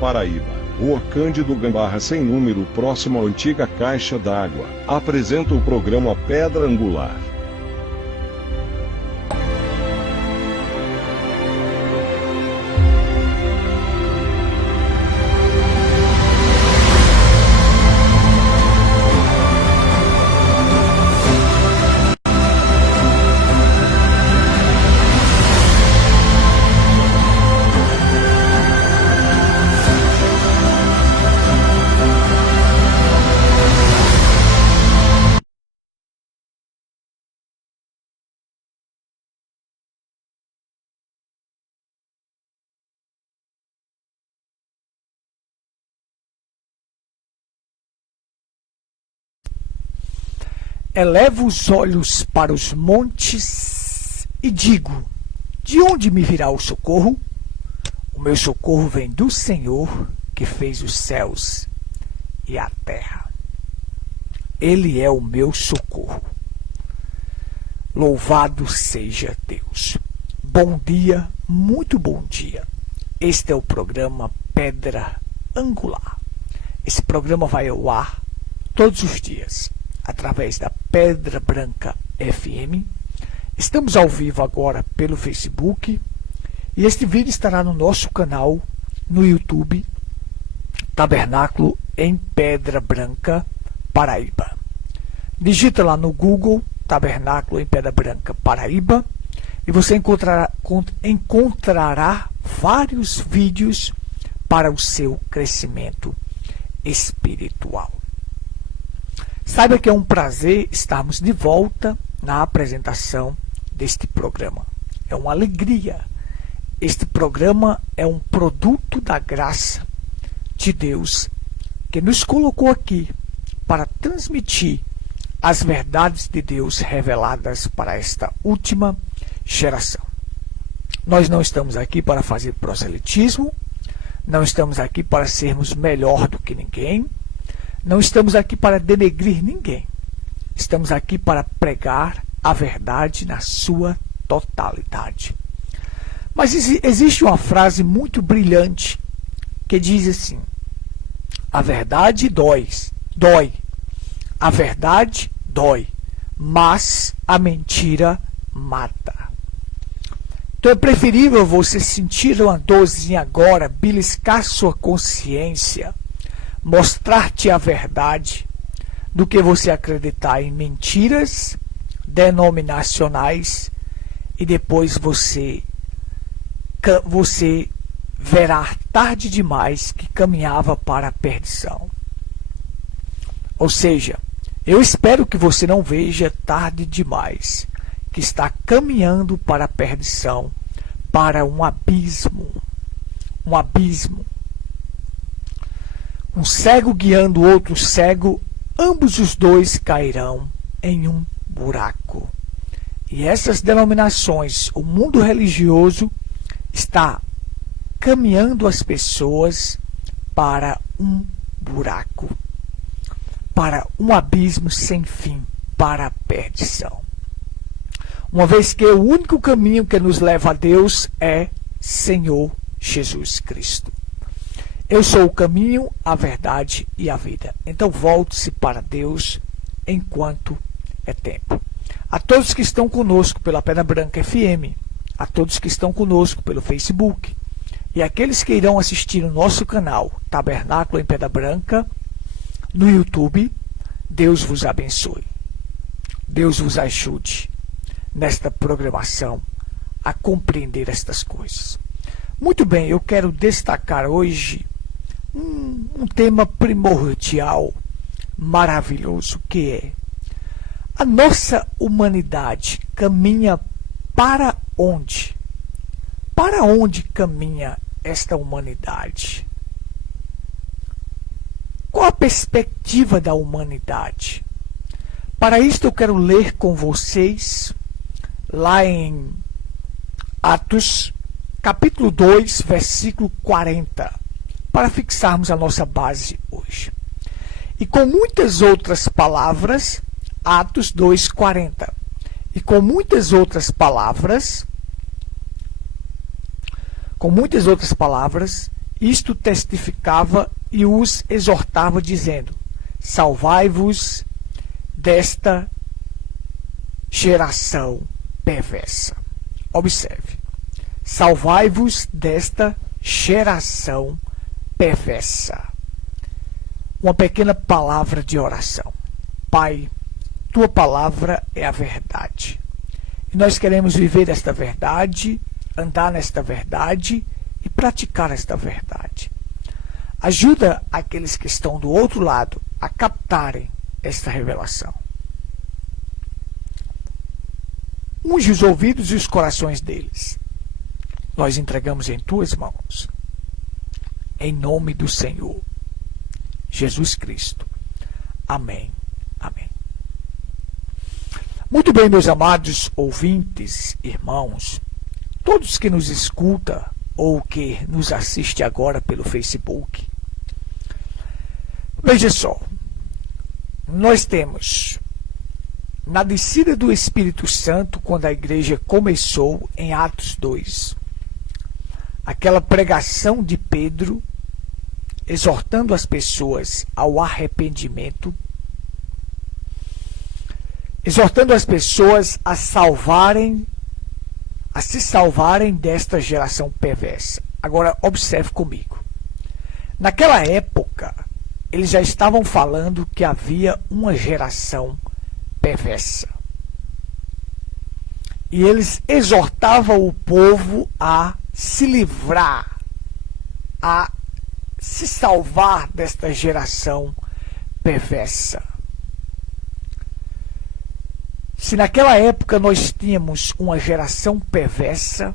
Paraíba, Rua Cândido Gambarra sem número, próximo à antiga caixa d'água, apresenta o programa Pedra Angular. Elevo os olhos para os montes e digo: de onde me virá o socorro? O meu socorro vem do Senhor, que fez os céus e a terra. Ele é o meu socorro. Louvado seja Deus. Bom dia, muito bom dia. Este é o programa Pedra Angular. Esse programa vai ao ar todos os dias, através da Pedra Branca FM. Estamos ao vivo agora pelo Facebook e este vídeo estará no nosso canal no YouTube, Tabernáculo em Pedra Branca, Paraíba. Digita lá no Google Tabernáculo em Pedra Branca, Paraíba, e você encontrará vários vídeos para o seu crescimento espiritual. Saiba que é um prazer estarmos de volta na apresentação deste programa. É uma alegria. Este programa é um produto da graça de Deus que nos colocou aqui para transmitir as verdades de Deus reveladas para esta última geração. Nós não estamos aqui para fazer proselitismo, não estamos aqui para sermos melhor do que ninguém, não estamos aqui para denegrir ninguém. Estamos aqui para pregar a verdade na sua totalidade. Mas existe uma frase muito brilhante que diz assim: a verdade dói. A verdade dói, mas a mentira mata. Então é preferível você sentir uma dorzinha agora, beliscar sua consciência, mostrar-te a verdade, do que você acreditar em mentiras denominacionais e depois você verá tarde demais que caminhava para a perdição. Ou seja, eu espero que você não veja tarde demais que está caminhando para a perdição, para um abismo. Um abismo. Um cego guiando outro cego, ambos os dois cairão em um buraco. E essas denominações, o mundo religioso, está caminhando as pessoas para um buraco, para um abismo sem fim, para a perdição. Uma vez que o único caminho que nos leva a Deus é Senhor Jesus Cristo. Eu sou o caminho, a verdade e a vida. Então volte-se para Deus enquanto é tempo. A todos que estão conosco pela Pedra Branca FM, a todos que estão conosco pelo Facebook e aqueles que irão assistir o nosso canal Tabernáculo em Pedra Branca no YouTube, Deus vos abençoe. Deus vos ajude nesta programação a compreender estas coisas. Muito bem, eu quero destacar hoje um tema primordial, maravilhoso, que é: a nossa humanidade caminha para onde? Para onde caminha esta humanidade? Qual a perspectiva da humanidade? Para isto eu quero ler com vocês lá em Atos, capítulo 2, versículo 40, para fixarmos a nossa base hoje. E com muitas outras palavras, Atos 2:40. E com muitas outras palavras, isto testificava e os exortava, dizendo: salvai-vos desta geração perversa. Observe: salvai-vos desta geração perversa. Uma pequena palavra de oração. Pai, tua palavra é a verdade. E nós queremos viver esta verdade, andar nesta verdade e praticar esta verdade. Ajuda aqueles que estão do outro lado a captarem esta revelação. Unge os ouvidos e os corações deles. Nós entregamos em tuas mãos. Em nome do Senhor Jesus Cristo. Amém. Amém. Muito bem, meus amados ouvintes, irmãos, todos que nos escutam ou que nos assistem agora pelo Facebook. Veja só, nós temos na descida do Espírito Santo, quando a igreja começou em Atos 2, aquela pregação de Pedro, exortando as pessoas ao arrependimento, exortando as pessoas a se salvarem desta geração perversa. Agora, observe comigo. Naquela época, eles já estavam falando que havia uma geração perversa. E eles exortavam o povo a se livrar, a se salvar desta geração perversa. Se naquela época nós tínhamos uma geração perversa,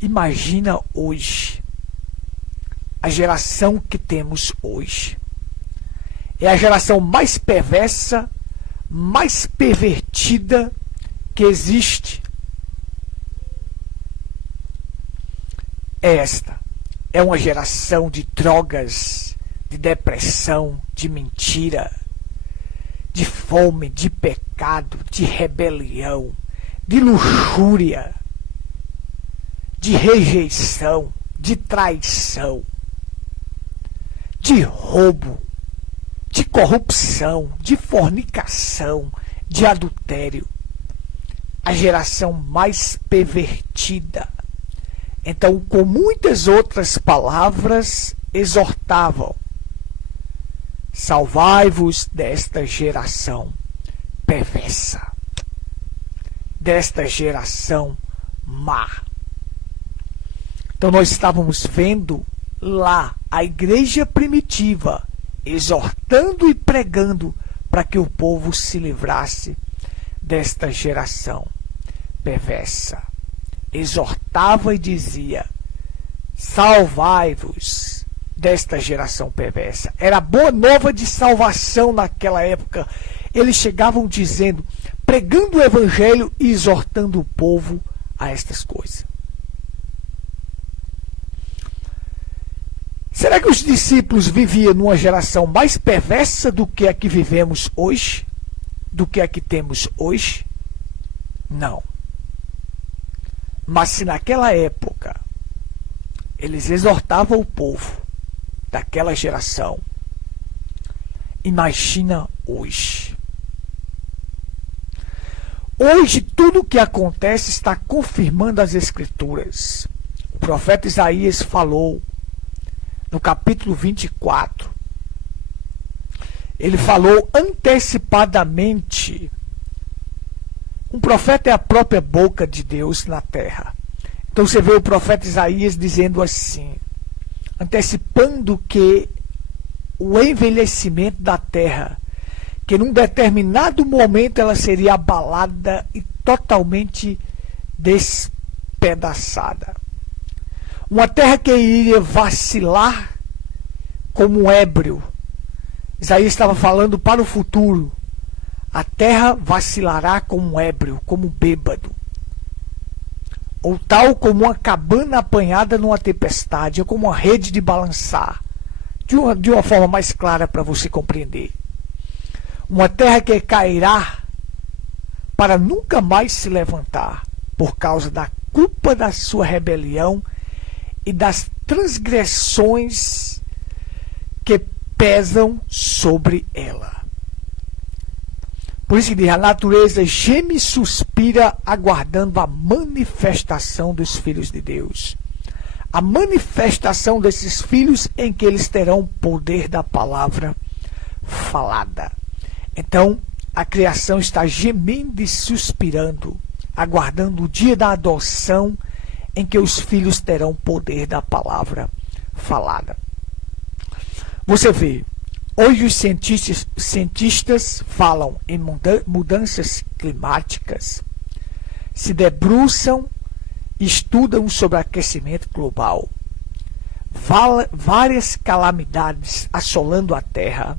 imagina hoje a geração que temos hoje. É a geração mais perversa, mais pervertida que existe. Esta é uma geração de drogas, de depressão, de mentira, de fome, de pecado, de rebelião, de luxúria, de rejeição, de traição, de roubo, de corrupção, de fornicação, de adultério. A geração mais pervertida. Então, com muitas outras palavras, exortavam: salvai-vos desta geração perversa, desta geração má. Então, nós estávamos vendo lá a igreja primitiva exortando e pregando para que o povo se livrasse desta geração perversa. Exortava e dizia: salvai-vos desta geração perversa. Era boa nova de salvação naquela época. Eles chegavam dizendo, pregando o evangelho e exortando o povo a estas coisas. Será que os discípulos viviam numa geração mais perversa do que a que vivemos hoje? Do que a que temos hoje? Não. Mas se naquela época eles exortavam o povo daquela geração, imagina hoje. Hoje tudo o que acontece está confirmando as Escrituras. O profeta Isaías falou no capítulo 24. Ele falou antecipadamente. Um profeta é a própria boca de Deus na terra. Então você vê o profeta Isaías dizendo assim, antecipando que o envelhecimento da terra, que num determinado momento ela seria abalada e totalmente despedaçada. Uma terra que iria vacilar como um ébrio. Isaías estava falando para o futuro. A terra vacilará como um ébrio, como um bêbado. Ou tal como uma cabana apanhada numa tempestade, ou como uma rede de balançar. De uma forma mais clara para você compreender. Uma terra que cairá para nunca mais se levantar, por causa da culpa da sua rebelião e das transgressões que pesam sobre ela. Por isso que diz, a natureza geme e suspira aguardando a manifestação dos filhos de Deus. A manifestação desses filhos em que eles terão o poder da palavra falada. Então, a criação está gemendo e suspirando, aguardando o dia da adoção em que os filhos terão o poder da palavra falada. Você vê, hoje os cientistas falam em mudanças climáticas, se debruçam e estudam sobre aquecimento global, várias calamidades assolando a Terra.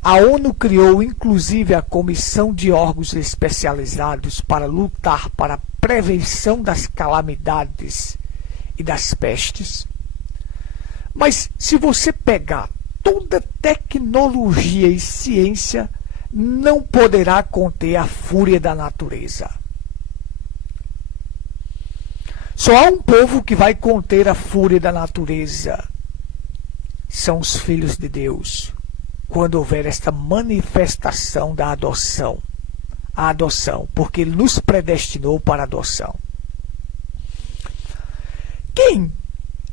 A ONU criou inclusive a Comissão de Órgãos Especializados para lutar para a prevenção das calamidades e das pestes. Mas se você pegar toda tecnologia e ciência, não poderá conter a fúria da natureza. Só há um povo que vai conter a fúria da natureza. São os filhos de Deus. Quando houver esta manifestação da adoção. A adoção, porque Ele nos predestinou para a adoção. Quem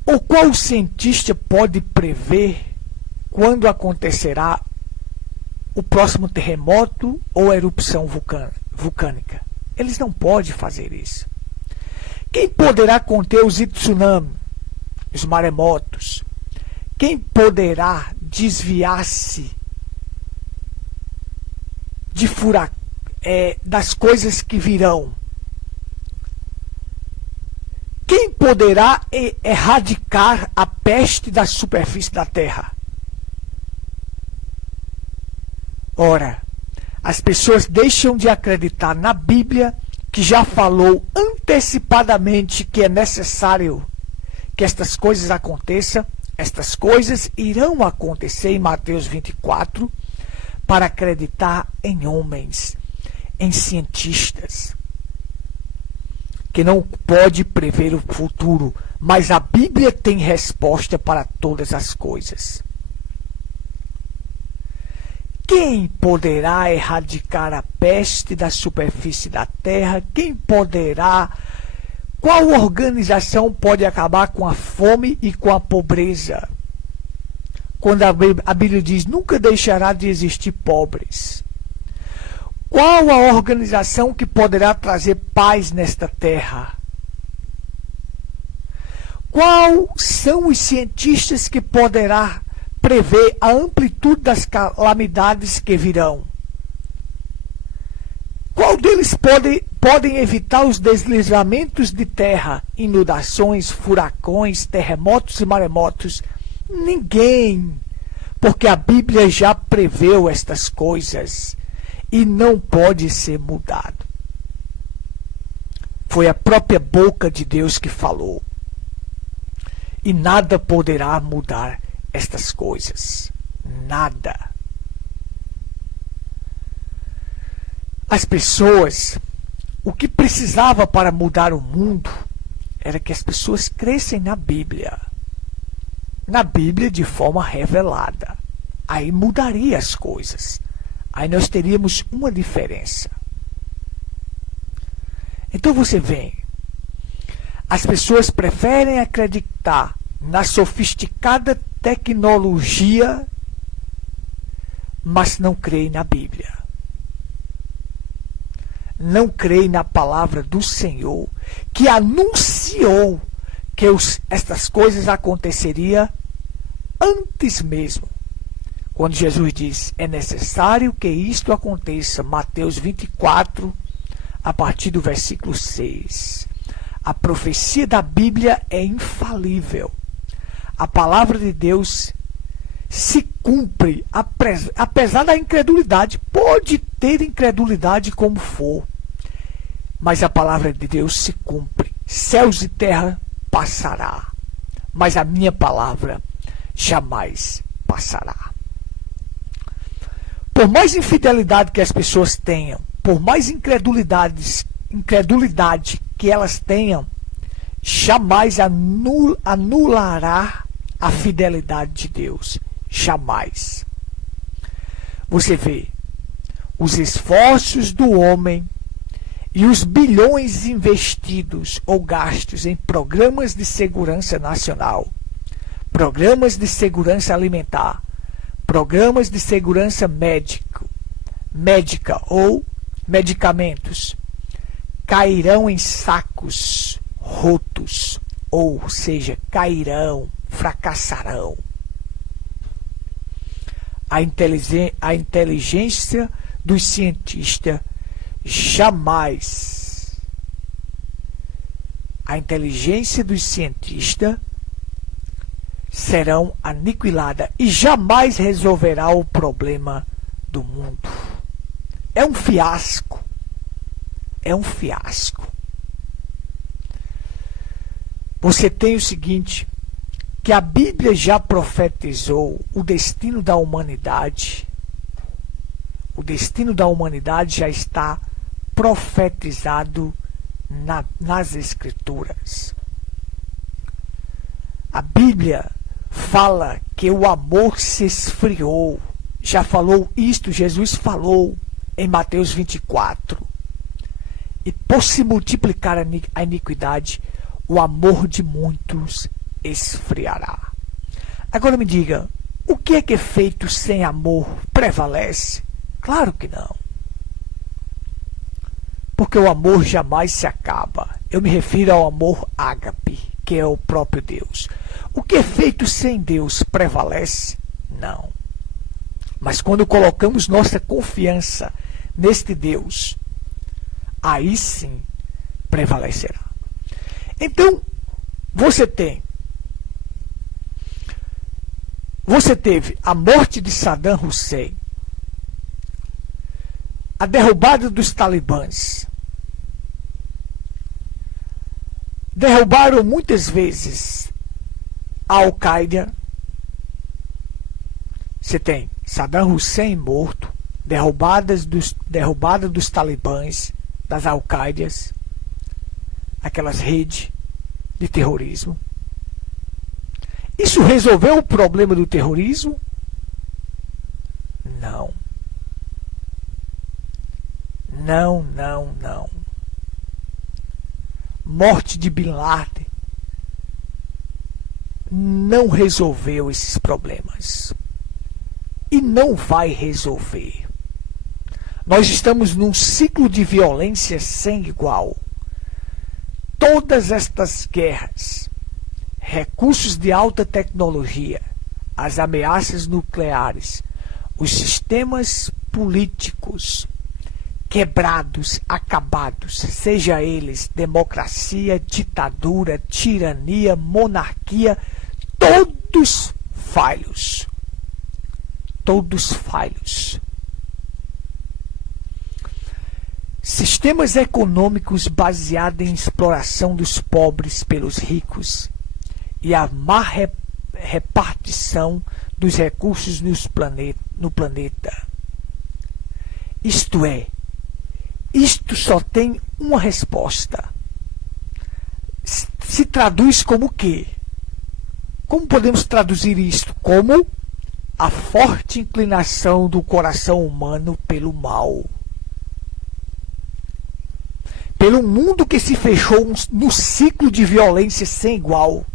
ou qual cientista pode prever quando acontecerá o próximo terremoto ou erupção vulcânica? Eles não podem fazer isso. Quem poderá conter os tsunamis, os maremotos? Quem poderá desviar-se de das coisas que virão? Quem poderá erradicar a peste da superfície da terra? Ora, as pessoas deixam de acreditar na Bíblia, que já falou antecipadamente que é necessário que estas coisas aconteçam. Estas coisas irão acontecer em Mateus 24, para acreditar em homens, em cientistas, que não pode prever o futuro, mas a Bíblia tem resposta para todas as coisas. Quem poderá erradicar a peste da superfície da terra? Qual organização pode acabar com a fome e com a pobreza? Quando a Bíblia diz, nunca deixará de existir pobres. Qual a organização que poderá trazer paz nesta terra? Qual são os cientistas que poderá prever a amplitude das calamidades que virão? Qual deles podem evitar os deslizamentos de terra, inundações, furacões, terremotos e maremotos? Ninguém, porque a Bíblia já preveu estas coisas e não pode ser mudado. Foi a própria boca de Deus que falou. E nada poderá mudar estas coisas. Nada. As pessoas, o que precisava para mudar o mundo era que as pessoas crescem na Bíblia. Na Bíblia de forma revelada. Aí mudaria as coisas. Aí nós teríamos uma diferença. Então você vê, as pessoas preferem acreditar na sofisticada tecnologia, mas não creem na Bíblia. Não creem na palavra do Senhor, que anunciou que estas coisas aconteceriam antes mesmo. Quando Jesus diz, é necessário que isto aconteça, Mateus 24, a partir do versículo 6. A profecia da Bíblia é infalível. A palavra de Deus se cumpre, apesar da incredulidade. Pode ter incredulidade como for, mas a palavra de Deus se cumpre. Céus e terra passará, mas a minha palavra jamais passará. Por mais infidelidade que as pessoas tenham, por mais incredulidade que elas tenham, jamais anulará a fidelidade de Deus. Jamais. Você vê os esforços do homem e os bilhões investidos ou gastos em programas de segurança nacional, programas de segurança alimentar, programas de segurança médica ou medicamentos, cairão em sacos rotos, ou seja, cairão, fracassarão. A inteligência dos cientistas jamais, a inteligência dos cientistas serão aniquiladas e jamais resolverá o problema do mundo. É um fiasco. É um fiasco. Você tem o seguinte, que a Bíblia já profetizou o destino da humanidade. O destino da humanidade já está profetizado nas Escrituras. A Bíblia fala que o amor se esfriou. Já falou isto, Jesus falou em Mateus 24. E por se multiplicar a iniquidade, o amor de muitos esfriará. Agora me diga, o que é feito sem amor prevalece? Claro que não. Porque o amor jamais se acaba. Eu me refiro ao amor ágape, que é o próprio Deus. O que é feito sem Deus prevalece? Não. Mas quando colocamos nossa confiança neste Deus, aí sim prevalecerá. Então, você teve a morte de Saddam Hussein, a derrubada dos talibãs. Derrubaram muitas vezes a Al-Qaeda. Você tem Saddam Hussein morto, derrubada dos talibãs, das Al-Qaedas, aquelas redes de terrorismo. Isso resolveu o problema do terrorismo? Não. Não. Morte de Bin Laden não resolveu esses problemas. E não vai resolver. Nós estamos num ciclo de violência sem igual. Todas estas guerras, recursos de alta tecnologia, as ameaças nucleares, os sistemas políticos quebrados, acabados, seja eles democracia, ditadura, tirania, monarquia, todos falhos. Todos falhos. Sistemas econômicos baseados em exploração dos pobres pelos ricos e a má repartição dos recursos no planeta. Isto é, isto só tem uma resposta. Se traduz como o quê? Como podemos traduzir isto? Como a forte inclinação do coração humano pelo mal. Pelo mundo que se fechou no ciclo de violência sem igual.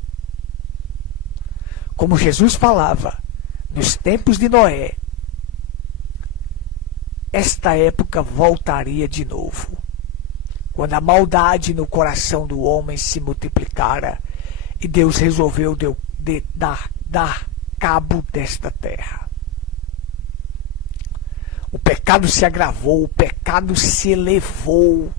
Como Jesus falava, nos tempos de Noé, esta época voltaria de novo, quando a maldade no coração do homem se multiplicara e Deus resolveu dar cabo desta terra. O pecado se agravou, o pecado se elevou.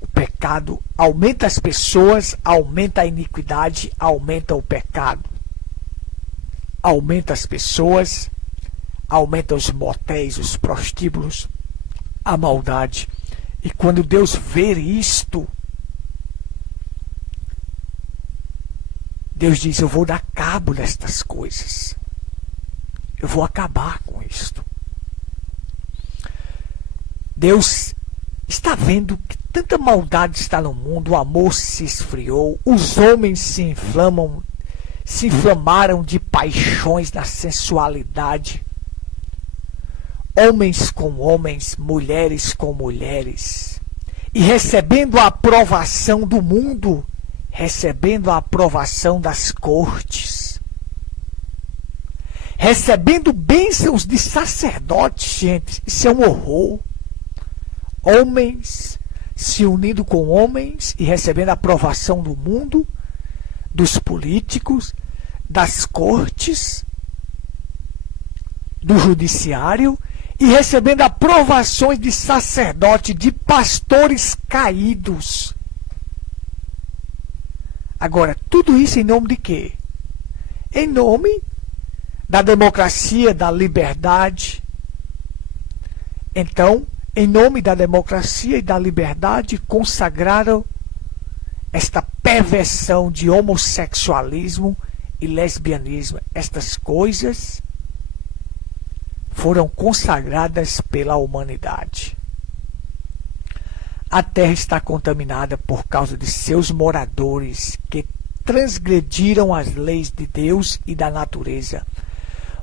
O pecado aumenta as pessoas, aumenta a iniquidade, aumenta o pecado. Aumenta as pessoas, aumenta os motéis, os prostíbulos, a maldade. E quando Deus vê isto, Deus diz, eu vou dar cabo destas coisas. Eu vou acabar com isto. Deus está vendo que tanta maldade está no mundo, o amor se esfriou, os homens se inflamaram de paixões na sensualidade. Homens com homens, mulheres com mulheres. E recebendo a aprovação do mundo, recebendo a aprovação das cortes, recebendo bênçãos de sacerdotes, gente, isso é um horror. Homens se unindo com homens e recebendo a aprovação do mundo, dos políticos, das cortes, do judiciário, e recebendo aprovações de sacerdotes, de pastores caídos. Agora, tudo isso em nome de quê? Em nome da democracia, da liberdade. Então, em nome da democracia e da liberdade, consagraram esta perversão de homossexualismo e lesbianismo. Estas coisas foram consagradas pela humanidade. A terra está contaminada por causa de seus moradores que transgrediram as leis de Deus e da natureza.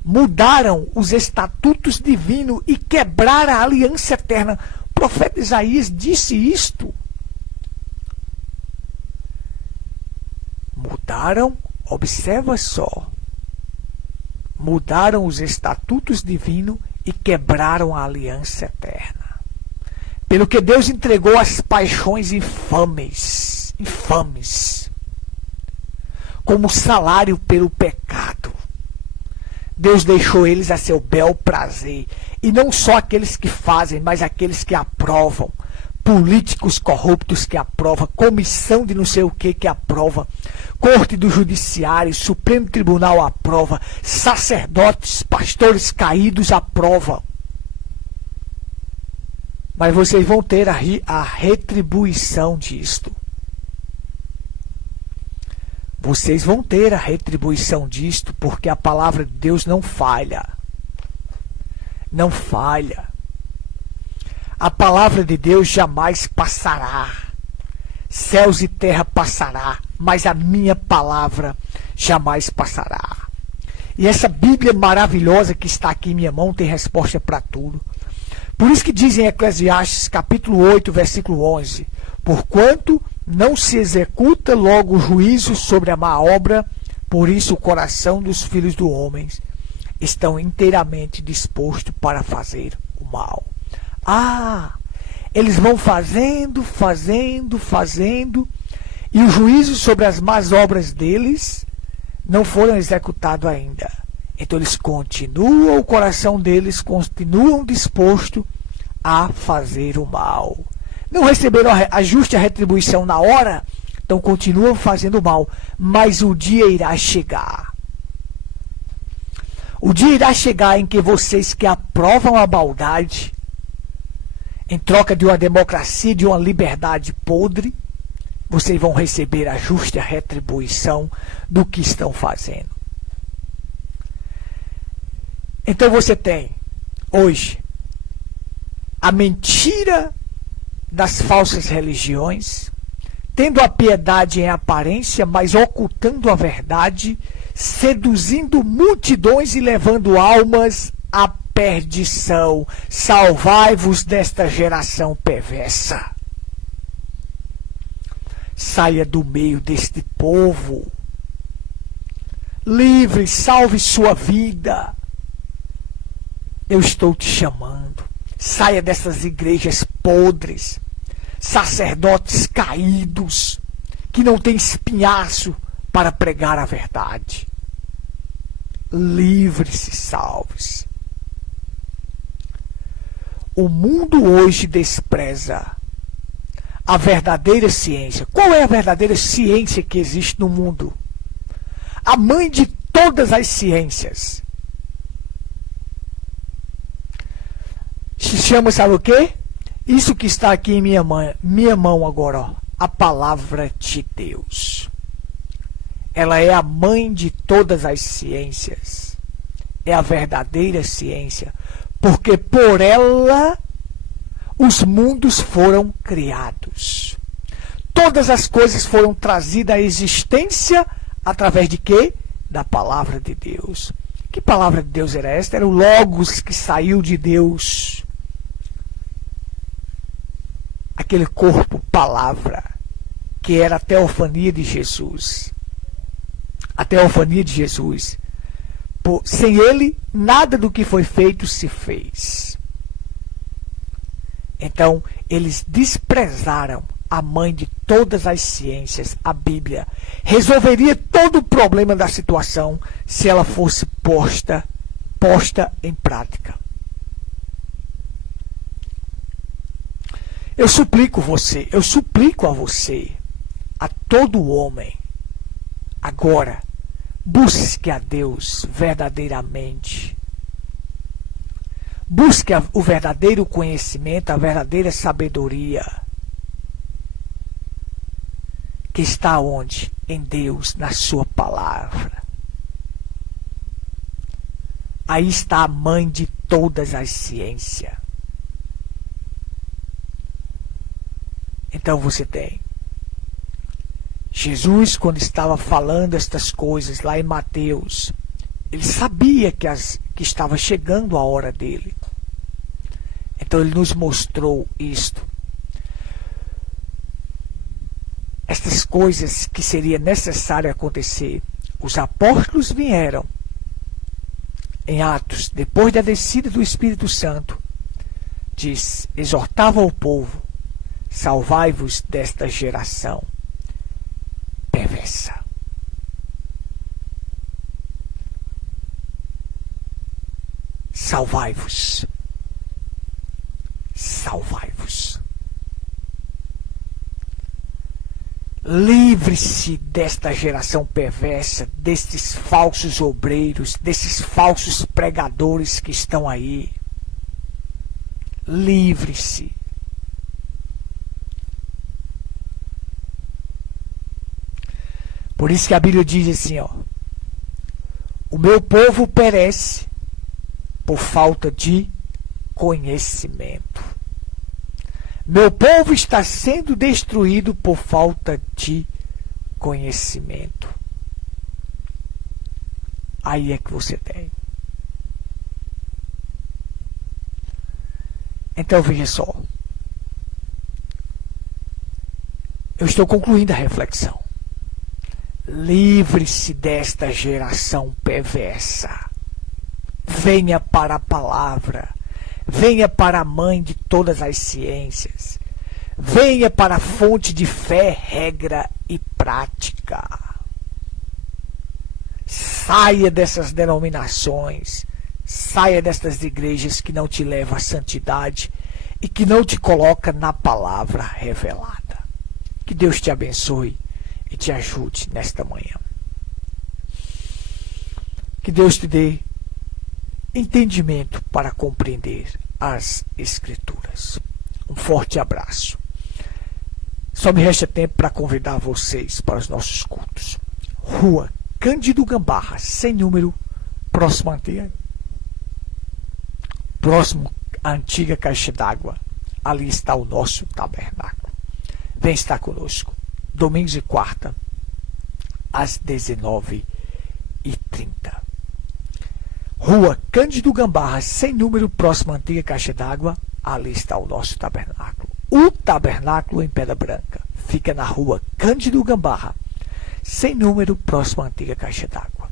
Mudaram os estatutos divinos e quebraram a aliança eterna. O profeta Isaías disse isto. Mudaram, observa só, mudaram os estatutos divinos e quebraram a aliança eterna. Pelo que Deus entregou as paixões infames, como salário pelo pecado. Deus deixou eles a seu bel prazer. E não só aqueles que fazem, mas aqueles que aprovam. Políticos corruptos que aprovam, comissão de não sei o que aprova, corte do judiciário, Supremo Tribunal aprova, sacerdotes, pastores caídos aprovam. Mas vocês vão ter a retribuição disto. Vocês vão ter a retribuição disto, porque a palavra de Deus não falha. Não falha. A palavra de Deus jamais passará. Céus e terra passará, mas a minha palavra jamais passará. E essa Bíblia maravilhosa que está aqui em minha mão tem resposta para tudo. Por isso que diz em Eclesiastes capítulo 8, versículo 11: porquanto não se executa logo o juízo sobre a má obra, por isso o coração dos filhos do homem estão inteiramente dispostos para fazer o mal. Eles vão fazendo, e o juízo sobre as más obras deles não foram executados ainda. Então eles continuam, o coração deles continuam disposto a fazer o mal. Não receberam a justa retribuição na hora, então continuam fazendo o mal. Mas o dia irá chegar. O dia irá chegar em que vocês que aprovam a maldade, em troca de uma democracia, de uma liberdade podre, vocês vão receber a justa retribuição do que estão fazendo. Então você tem, hoje, a mentira das falsas religiões, tendo a piedade em aparência, mas ocultando a verdade, seduzindo multidões e levando almas à perdição. Salvai-vos desta geração perversa. Saia do meio deste povo. Livre, salve sua vida. Eu estou te chamando. Saia dessas igrejas podres, sacerdotes caídos, que não têm espinhaço para pregar a verdade. Livre-se, salve-se. O mundo hoje despreza a verdadeira ciência. Qual é a verdadeira ciência que existe no mundo? A mãe de todas as ciências. Se chama, sabe o quê? Isso que está aqui em minha mão agora, ó, a palavra de Deus. Ela é a mãe de todas as ciências. É a verdadeira ciência. Porque por ela os mundos foram criados. Todas as coisas foram trazidas à existência através de quê? Da palavra de Deus. Que palavra de Deus era esta? Era o Logos que saiu de Deus. Aquele corpo, palavra, que era a teofania de Jesus. A teofania de Jesus. Sem ele, nada do que foi feito se fez. Então, eles desprezaram a mãe de todas as ciências, a Bíblia. Resolveria todo o problema da situação se ela fosse posta em prática. Eu suplico a você, a todo homem, agora, busque a Deus verdadeiramente. Busque o verdadeiro conhecimento, a verdadeira sabedoria. Que está onde? Em Deus, na sua palavra. Aí está a mãe de todas as ciências. Então você tem Jesus, quando estava falando estas coisas lá em Mateus, ele sabia que estava chegando a hora dele. Então ele nos mostrou isto. Estas coisas que seria necessário acontecer. Os apóstolos vieram em Atos, depois da descida do Espírito Santo, diz, exortava o povo, salvai-vos desta geração perversa. Salvai-vos. Salvai-vos. Livre-se desta geração perversa, destes falsos obreiros, desses falsos pregadores que estão aí. Livre-se. Por isso que a Bíblia diz assim, ó, o meu povo perece por falta de conhecimento. Meu povo está sendo destruído por falta de conhecimento. Aí é que você tem. Então veja só. Eu estou concluindo a reflexão. Livre-se desta geração perversa. Venha para a palavra. Venha para a mãe de todas as ciências. Venha para a fonte de fé, regra e prática. Saia dessas denominações. Saia destas igrejas que não te levam à santidade e que não te coloca na palavra revelada. Que Deus te abençoe e te ajude nesta manhã. Que Deus te dê entendimento para compreender as Escrituras. Um forte abraço. Só me resta tempo para convidar vocês para os nossos cultos. Rua Cândido Gambarra, sem número, próximo à antiga caixa d'água. Ali está o nosso tabernáculo. Vem estar conosco. Domingos e quarta, às 19h30. Rua Cândido Gambarra, sem número, próximo à antiga caixa d'água. Ali está o nosso tabernáculo. O tabernáculo em Pedra Branca fica na rua Cândido Gambarra, sem número, próximo à antiga caixa d'água.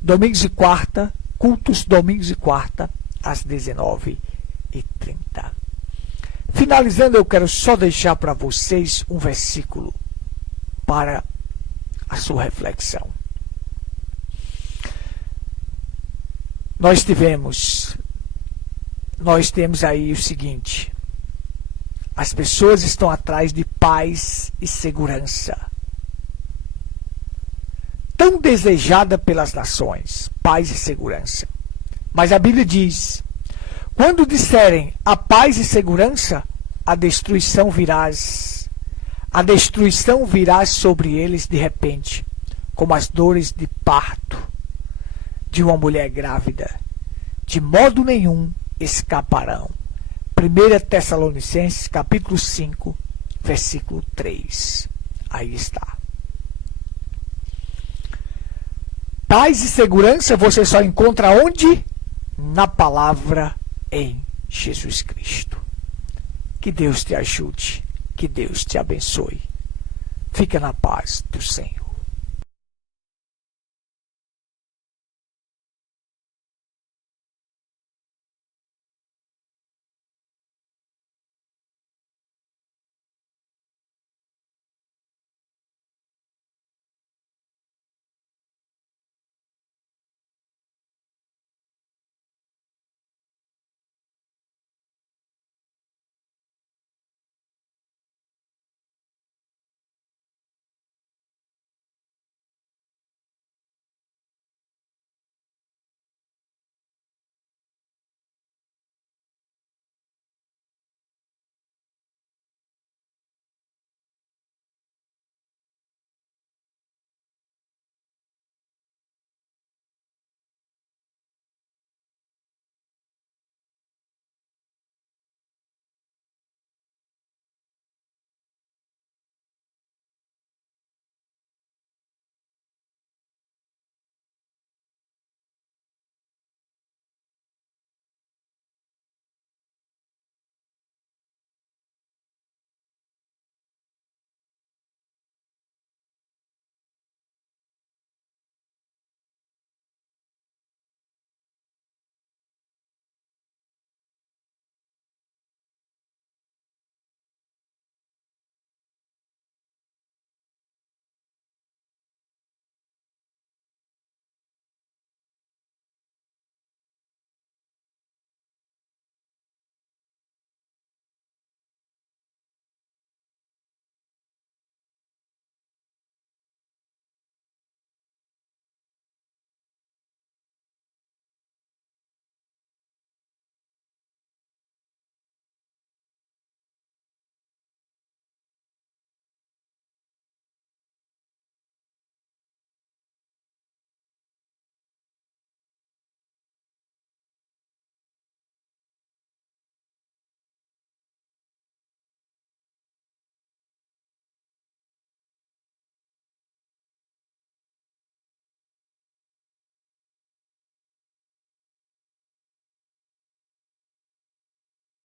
Domingos e quarta, cultos domingos e quarta, às 19h30. Finalizando, eu quero só deixar para vocês um versículo para a sua reflexão. Nós temos aí o seguinte: as pessoas estão atrás de paz e segurança, tão desejada pelas nações, paz e segurança. Mas a Bíblia diz: quando disserem a paz e segurança, a destruição virá sobre eles de repente, como as dores de parto de uma mulher grávida. De modo nenhum escaparão. 1 Tessalonicenses, capítulo 5, versículo 3. Aí está. Paz e segurança você só encontra onde? Na palavra em Jesus Cristo. Que Deus te ajude, que Deus te abençoe. Fica na paz do Senhor.